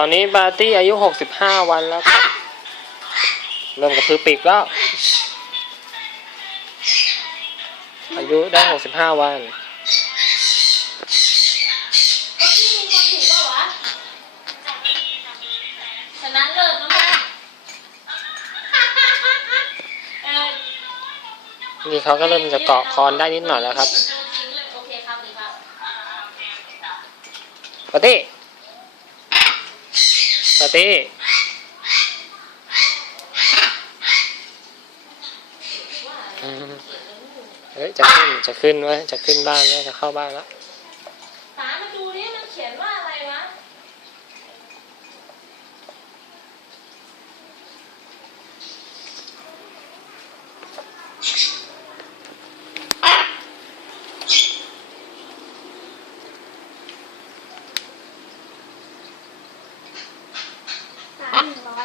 อนนี้บาร์ตี้อายุหกสิบห้าวันแล้วครับ เริ่มกระพือปีกแล้ว อายุได้หกสิบห้าวันก็ที่มีคนถูกเปล่าวะชนะเลิศมากๆเออนี่เขาก็เริ่มจะเกาะคอนได้นิดหน่อยแล้วครับทิ้งเลยโอเคครับดีครับปาร์ตี้ ปาร์ตี้เฮ้ยจะขึ้นจะขึ้นไว้จะขึ้นบ้านแล้วจะเข้าบ้านแล้วป๋ามาดูนี่มันเขี